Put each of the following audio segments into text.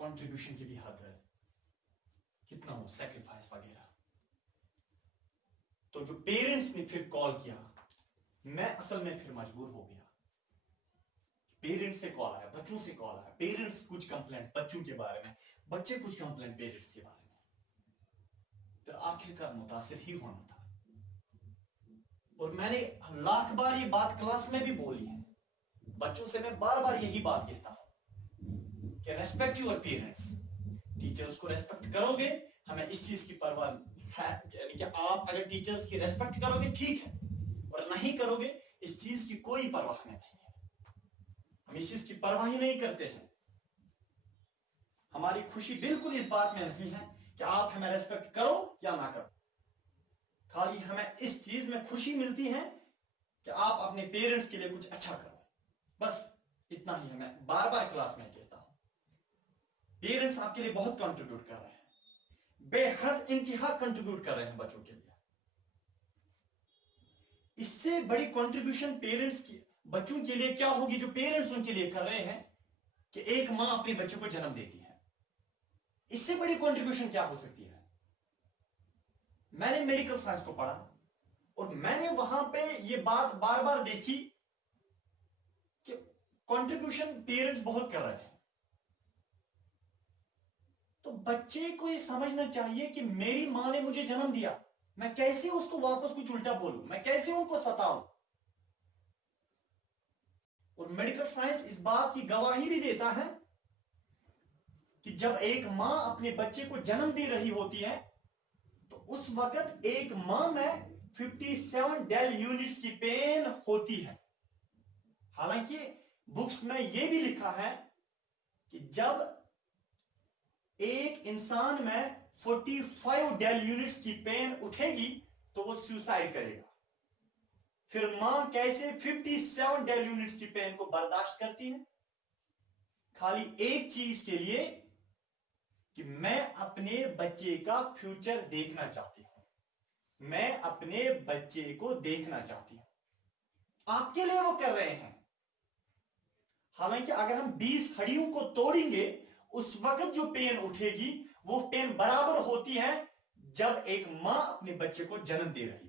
Contribution की भी हद है, कितना हो सेक्रीफाइस वगैरह। तो जो पेरेंट्स ने फिर कॉल किया, मैं असल में फिर मजबूर हो गया। पेरेंट्स से कॉल आया, बच्चों से कॉल आया, पेरेंट्स कुछ कंप्लेंट बच्चों के बारे में, बच्चे कुछ कंप्लेंट पेरेंट्स के बारे में। फिर आखिरकार मुतासिर ही होना था। और मैंने लाख बार ये बात क्लास में भी बोली है, बच्चों से मैं बार बार यही बात कहता हूं कि रेस्पेक्ट योर पेरेंट्स। टीचर्स को रेस्पेक्ट करोगे, हमें इस चीज की परवाह है, यानी कि आप अगर टीचर्स की रेस्पेक्ट करोगे ठीक है, और नहीं करोगे इस चीज की कोई परवाह हमें नहीं है। हम इस चीज की परवाह ही नहीं करते हैं। हमारी खुशी बिल्कुल इस बात में नहीं है कि आप हमें रेस्पेक्ट करो या ना करो, खाली हमें इस चीज में खुशी मिलती है कि आप अपने पेरेंट्स के लिए कुछ अच्छा करो, बस इतना ही है। मैं बार बार क्लास में कहता हूं, पेरेंट्स आपके लिए बहुत कंट्रीब्यूट कर रहे हैं, बेहद इंतहा कंट्रीब्यूट कर रहे हैं बच्चों के लिए। इससे बड़ी कंट्रीब्यूशन पेरेंट्स की बच्चों के लिए क्या होगी जो पेरेंट्स उनके लिए कर रहे हैं कि एक मां अपने बच्चों को जन्म देती है। इससे बड़ी कंट्रीब्यूशन क्या हो सकती है? मैंने मेडिकल साइंस को पढ़ा और मैंने वहां पे ये बात बार बार देखी कि कंट्रीब्यूशन पेरेंट्स बहुत कर रहे हैं। तो बच्चे को ये समझना चाहिए कि मेरी मां ने मुझे जन्म दिया, मैं कैसे उसको वापस कुछ उल्टा बोलूं, मैं कैसे उनको सताऊं। और मेडिकल साइंस इस बात की गवाही भी देता है कि जब एक मां अपने बच्चे को जन्म दे रही होती है तो उस वक्त एक मां में 57 डेल यूनिट्स की पेन होती है। हालांकि बुक्स में यह भी लिखा है कि जब एक इंसान में 45 डेल यूनिट्स की पेन उठेगी तो वो सुसाइड करेगा। फिर मां कैसे 57 डेल यूनिट्स की पेन को बर्दाश्त करती है? खाली एक चीज के लिए कि मैं अपने बच्चे का फ्यूचर देखना चाहती हूं, मैं अपने बच्चे को देखना चाहती हूं। आपके लिए वो कर रहे हैं। हालांकि अगर हम 20 हड्डियों को तोड़ेंगे उस वक्त जो पेन उठेगी वो पेन बराबर होती है जब एक मां अपने बच्चे को जन्म दे रही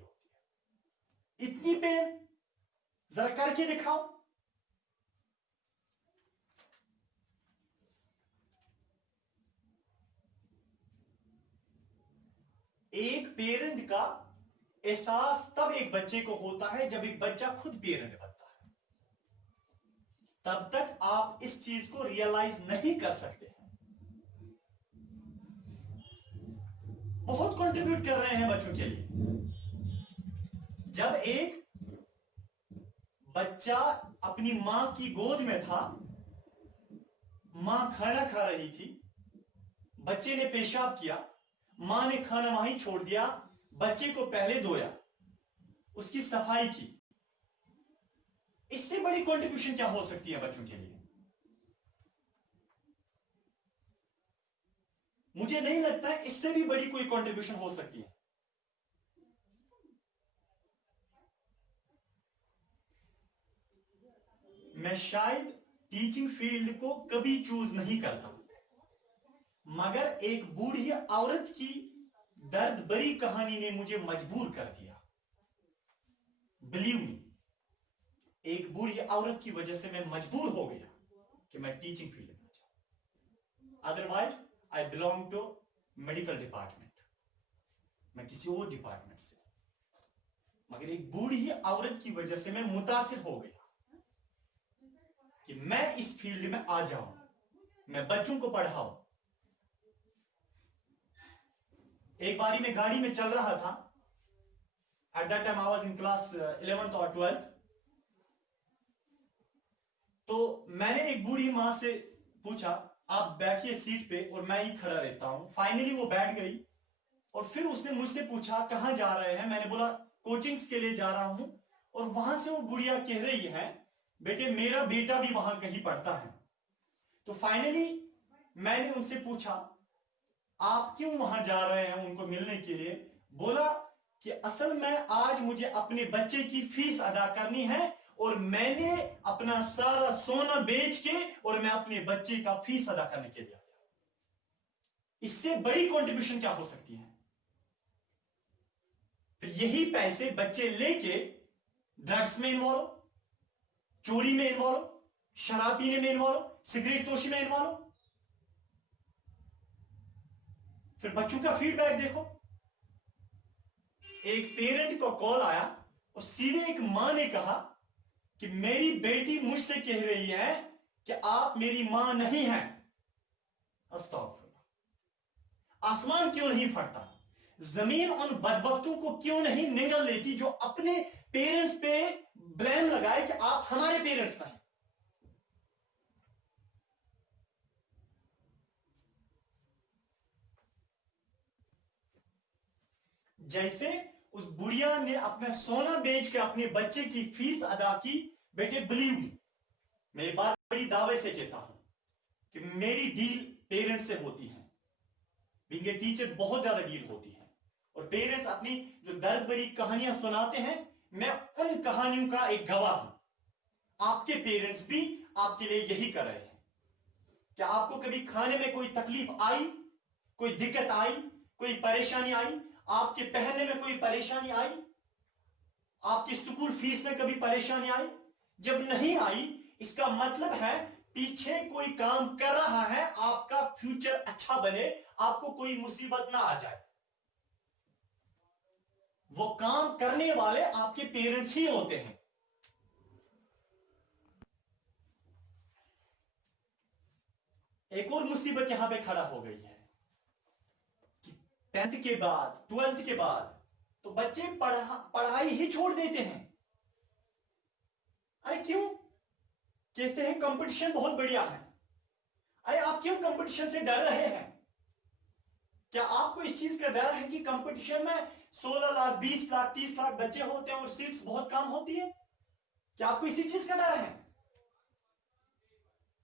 होती है। इतनी पेन जरा करके दिखाओ। एक पेरेंट का एहसास तब एक बच्चे को होता है जब एक बच्चा खुद पेरेंट बनता है। तब तक आप इस चीज को रियलाइज नहीं कर सकते हैं। बहुत कंट्रीब्यूट कर रहे हैं बच्चों के लिए। जब एक बच्चा अपनी मां की गोद में था, मां खाना खा रही थी, बच्चे ने पेशाब किया, मां ने खाना वहीं छोड़ दिया, बच्चे को पहले धोया, उसकी सफाई की। इससे बड़ी कंट्रीब्यूशन क्या हो सकती है बच्चों के लिए? मुझे नहीं लगता है इससे भी बड़ी कोई कंट्रीब्यूशन हो सकती है। मैं शायद टीचिंग फील्ड को कभी चूज नहीं करता, मगर एक बूढ़ी औरत की दर्द भरी कहानी ने मुझे मजबूर कर दिया। बिलीव मी, एक बूढ़ी औरत की वजह से मैं मजबूर हो गया कि मैं टीचिंग फील्ड में जाऊं। Otherwise I belong to medical department, मैं किसी और डिपार्टमेंट से। मगर एक बूढ़ी औरत की वजह से मैं मुतासिर हो गया कि मैं इस फील्ड में आ जाऊं, मैं बच्चों को पढ़ाऊं। एक बारी मैं गाड़ी में चल रहा था, at that time I was in class 11th और 12th। तो मैंने एक बूढ़ी मां से पूछा, आप बैठिए सीट पे और मैं ही खड़ा रहता हूं। फाइनली वो बैठ गई और फिर उसने मुझसे पूछा कहां जा रहे हैं। मैंने बोला कोचिंग्स के लिए जा रहा हूं। और वहां से वो बुढ़िया कह रही है, बेटे मेरा बेटा भी वहां कहीं पढ़ता है। तो फाइनली मैंने उनसे पूछा आप क्यों वहां जा रहे हैं उनको मिलने के लिए? बोला कि असल में आज मुझे अपने बच्चे की फीस अदा करनी है और मैंने अपना सारा सोना बेच के और मैं अपने बच्चे का फीस अदा करने के लिए आया। इससे बड़ी कंट्रीब्यूशन क्या हो सकती है? फिर यही पैसे बच्चे लेके ड्रग्स में इन्वॉल्व, चोरी में इन्वॉल्व, शराब पीने में इन्वॉल्व, सिगरेट नोशी में इन्वॉल्व। फिर बच्चों का फीडबैक देखो। एक पेरेंट को कॉल आया और सीधे एक मां ने कहा कि मेरी बेटी मुझसे कह रही है कि आप मेरी मां नहीं हैं। अस्तगफुरुल्लाह। आसमान क्यों नहीं फटता? जमीन उन बदबख्तों को क्यों नहीं निगल लेती जो अपने पेरेंट्स पे ब्लेम लगाए कि आप हमारे पेरेंट्स नहीं? जैसे उस बुढ़िया ने अपना सोना बेच के अपने बच्चे की फीस अदा की। बेटे बिलीव मी, मैं ये बात बड़ी दावे से कहता हूं कि मेरी डील पेरेंट्स से होती है। बीइंग ए टीचर बहुत ज्यादा डील होती है और पेरेंट्स अपनी जो दर्द भरी कहानियां सुनाते हैं, मैं उन कहानियों का एक गवाह हूं। आपके पेरेंट्स भी आपके लिए यही कर रहे हैं। क्या आपको कभी खाने में कोई तकलीफ आई, कोई दिक्कत आई, कोई परेशानी आई? आपके पहनने में कोई परेशानी आई? आपकी स्कूल फीस में कभी परेशानी आई? जब नहीं आई, इसका मतलब है पीछे कोई काम कर रहा है आपका फ्यूचर अच्छा बने, आपको कोई मुसीबत ना आ जाए। वो काम करने वाले आपके पेरेंट्स ही होते हैं। एक और मुसीबत यहां पे खड़ा हो गई है कि 10th के बाद, 12th के बाद तो बच्चे पढ़ाई ही छोड़ देते हैं। अरे क्यों? कहते हैं कंपटीशन बहुत बढ़िया है। अरे आप क्यों कंपटीशन से डर रहे हैं? क्या आपको इस चीज का डर है कि कंपटीशन में 16 लाख, 20 लाख, 30 लाख बच्चे होते हैं और सीट्स बहुत कम होती है? क्या आपको इसी चीज का डर है?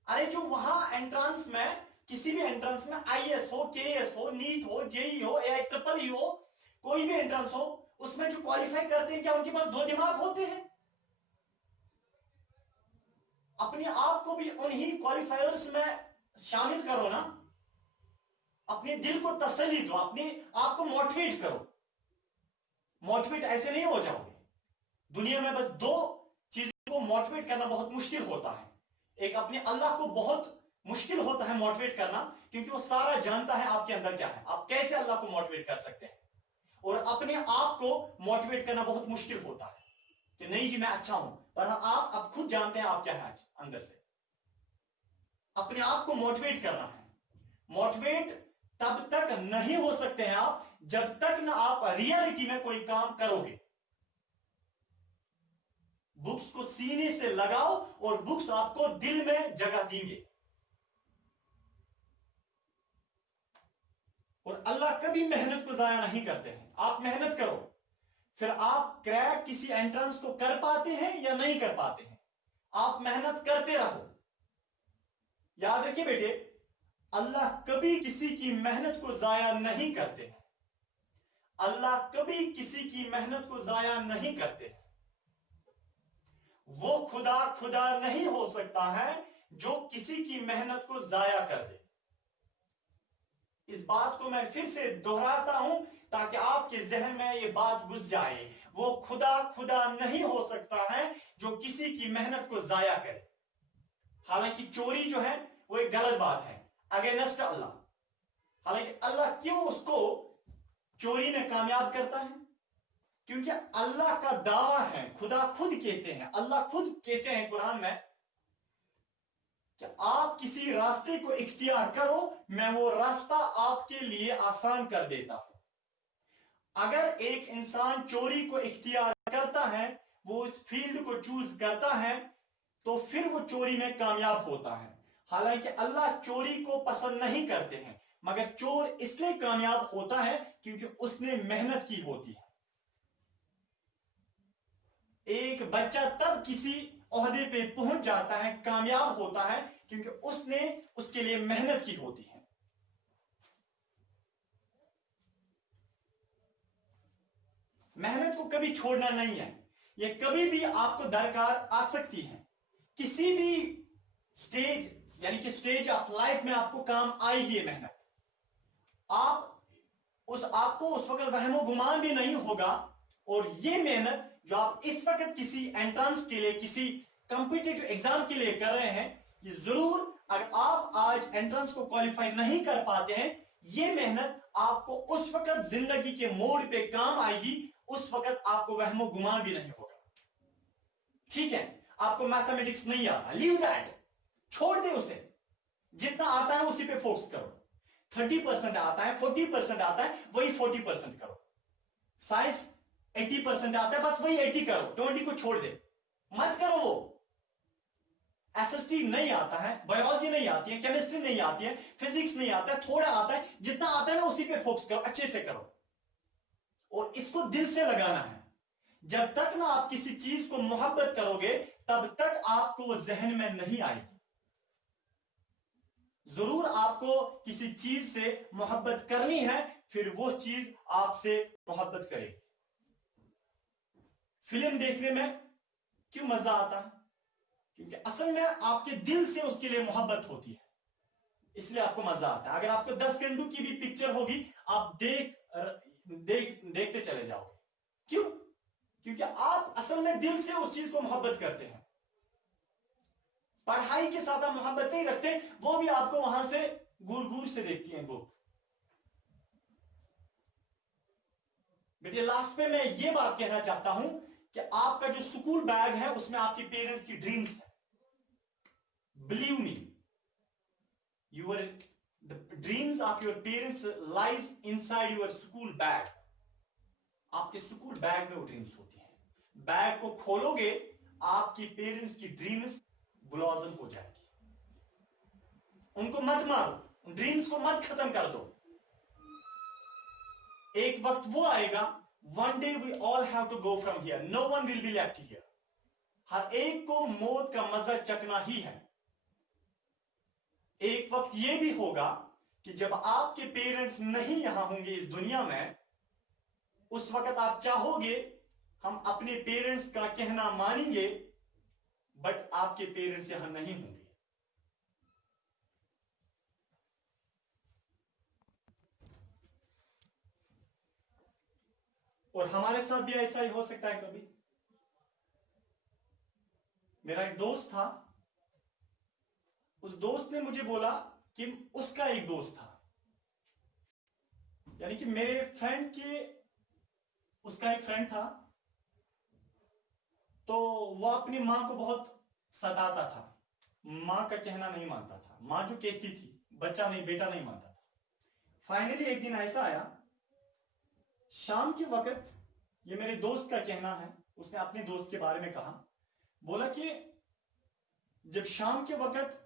अरे जो वहां एंट्रेंस में, किसी भी एंट्रेंस में, आईएएस हो, केएएस हो, नीट हो, जेई हो, AIEEE हो, कोई भी एंट्रेंस हो, उसमें जो क्वालिफाई करते हैं, क्या उनके पास दो दिमाग होते हैं? अपने आप को भी उन्हीं क्वालिफायर्स में शामिल करो ना। अपने दिल को तसल्ली दो, अपने आप को मोटिवेट करो। मोटिवेट ऐसे नहीं हो जाओगे। दुनिया में बस दो चीजों को मोटिवेट करना बहुत मुश्किल होता है। एक, अपने अल्लाह को बहुत मुश्किल होता है मोटिवेट करना, क्योंकि वो सारा जानता है आपके अंदर क्या है, आप कैसे अल्लाह को मोटिवेट कर सकते हैं। और अपने आप को मोटिवेट करना बहुत मुश्किल होता है कि नहीं जी मैं अच्छा हूं, पर आप अब खुद जानते हैं आप क्या है अंदर से। अपने आप को मोटिवेट करना है। मोटिवेट तब तक नहीं हो सकते हैं आप जब तक ना आप रियलिटी में कोई काम करोगे। बुक्स को सीने से लगाओ और बुक्स आपको दिल में जगह देंगे। और अल्लाह कभी मेहनत को जाया नहीं करते हैं। आप मेहनत करो, फिर आप क्रैक किसी एंट्रेंस को कर पाते हैं या नहीं कर पाते हैं, आप मेहनत करते रहो। याद रखिए बेटे, अल्लाह कभी किसी की मेहनत को जाया नहीं करते हैं। अल्लाह कभी किसी की मेहनत को जाया नहीं करते हैं। वो खुदा खुदा नहीं हो सकता है जो किसी की मेहनत को जाया कर दे। इस बात को मैं फिर से दोहराता हूं ताकि आपके जहन में ये बात घुस जाए। वो खुदा खुदा नहीं हो सकता है जो किसी की मेहनत को जाया करे। हालांकि चोरी जो है वो एक गलत बात है अगेंस्ट अल्लाह। हालांकि अल्लाह क्यों उसको चोरी में कामयाब करता है? क्योंकि अल्लाह का दावा है, खुदा खुद कहते हैं, अल्लाह खुद कहते हैं कुरान में कि आप किसी रास्ते को इख्तियार करो, मैं वो रास्ता आपके लिए आसान कर देता हूं। अगर एक इंसान चोरी को इख्तियार करता है, वो उस फील्ड को चूज करता है, तो फिर वो चोरी में कामयाब होता है। हालांकि अल्लाह चोरी को पसंद नहीं करते हैं, मगर चोर इसलिए कामयाब होता है क्योंकि उसने मेहनत की होती है। एक बच्चा तब किसी ओहदे पे पहुंच जाता है, कामयाब होता है, क्योंकि उसने उसके लिए मेहनत की होती है। मेहनत को कभी छोड़ना नहीं है। ये कभी भी आपको दरकार आ सकती है। किसी भी स्टेज, यानी कि स्टेज ऑफ लाइफ में आपको काम आएगी ये मेहनत। आप आपको उस वक्त वहमो गुमान भी नहीं होगा। और ये मेहनत जो आप इस वक्त किसी एंट्रेंस के लिए, किसी कॉम्पिटिटिव एग्जाम के लिए कर रहे हैं, ये जरूर अगर आप आज एंट्रेंस को क्वालिफाई नहीं कर पाते हैं, ये मेहनत आपको उस वक्त जिंदगी के मोड़ पे काम आएगी, उस वक्त आपको वहमो गुमान भी नहीं होगा। ठीक है, आपको मैथमेटिक्स नहीं आता, लीव दैट, छोड़ दे उसे। जितना आता है उसी पे फोकस करो। 30% आता है, 40% आता है, वही 40% करो। साइंस 80% आता है, बस वही 80 करो, 20 को छोड़ दे, मत करो वो। एसएसटी नहीं आता है, बायोलॉजी नहीं आती है, केमिस्ट्री नहीं आती है, फिजिक्स नहीं आता है, थोड़ा आता है, जितना आता है ना उसी पे फोकस करो, अच्छे से करो और इसको दिल से लगाना है। जब तक ना आप किसी चीज को मोहब्बत करोगे तब तक आपको वो जहन में नहीं आएगी। जरूर आपको किसी चीज से मोहब्बत करनी है, फिर वो चीज आपसे मोहब्बत करेगी। फिल्म देखने में क्यों मजा आता है? क्योंकि असल में आपके दिल से उसके लिए मोहब्बत होती है, इसलिए आपको मजा आता है। अगर आपको 10 घंटों की भी पिक्चर होगी, आप देखते चले जाओगे। क्यों? क्योंकि आप असल में दिल से उस चीज को मोहब्बत करते हैं। पढ़ाई के साथ आप मोहब्बत नहीं रखते, वो भी आपको वहां से घूर से देखती हैं वो। बेटे लास्ट पे मैं ये बात कहना चाहता हूं कि आपका जो स्कूल बैग है उसमें आपके पेरेंट्स की ड्रीम्स है। Believe me, the dreams of your parents lies inside your school bag. आपके स्कूल बैग में वो ड्रीम्स होती हैं। बैग को खोलोगे, आपकी पेरेंट्स की ड्रीम्स ब्लॉसम हो जाएगी। उनको मत मारो, ड्रीम्स को मत खत्म कर दो। एक वक्त वो आएगा, one day we all have to go from here, no one will be left here. हर एक को मौत का मजा चखना ही है। एक वक्त ये भी होगा कि जब आपके पेरेंट्स नहीं यहां होंगे इस दुनिया में, उस वक्त आप चाहोगे हम अपने पेरेंट्स का कहना मानेंगे, बट आपके पेरेंट्स यहां नहीं होंगे। और हमारे साथ भी ऐसा ही हो सकता है कभी। मेरा एक दोस्त था, उस दोस्त ने मुझे बोला कि उसका एक दोस्त था, यानी कि मेरे फ्रेंड के, उसका एक फ्रेंड था, तो वो अपनी मां को बहुत सताता था, मां का कहना नहीं मानता था, मां जो कहती थी, बच्चा नहीं, बेटा नहीं मानता था। फाइनली एक दिन ऐसा आया, शाम के वक्त, ये मेरे दोस्त का कहना है, उसने अपने दोस्त के बारे में कहा, बोला कि जब शाम के वक्त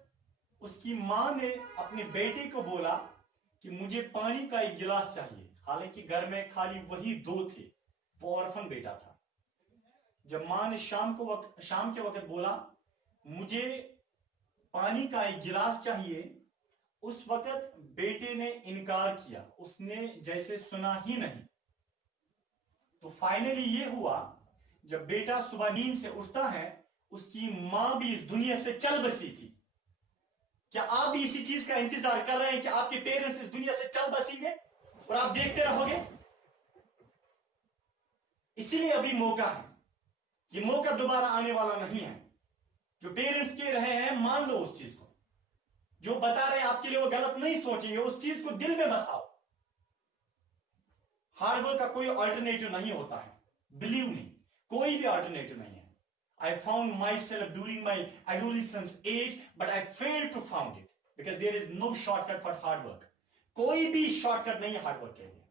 उसकी मां ने अपने बेटे को बोला कि मुझे पानी का एक गिलास चाहिए, हालांकि घर में खाली वही दो थे, वो ऑर्फन बेटा था। जब मां ने शाम के वक्त बोला मुझे पानी का एक गिलास चाहिए, उस वक्त बेटे ने इनकार किया, उसने जैसे सुना ही नहीं। तो फाइनली ये हुआ, जब बेटा सुबह नींद से उठता है, उसकी मां भी इस दुनिया से चल बसी थी। क्या आप भी इसी चीज का इंतजार कर रहे हैं कि आपके पेरेंट्स इस दुनिया से चल बसेंगे और आप देखते रहोगे? इसीलिए अभी मौका है, ये मौका दोबारा आने वाला नहीं है। जो पेरेंट्स कह रहे हैं मान लो उस चीज को, जो बता रहे हैं आपके लिए वो गलत नहीं सोचेंगे, उस चीज को दिल में बसाओ। हार्डवर्क का कोई अल्टरनेटिव नहीं होता है, बिलीव मी, कोई भी अल्टरनेटिव नहीं है। I found myself during my adolescence age, but I failed to found it because there is no shortcut for hard work. कोई भी शॉर्टकट नहीं है हार्ड वर्क के लिए।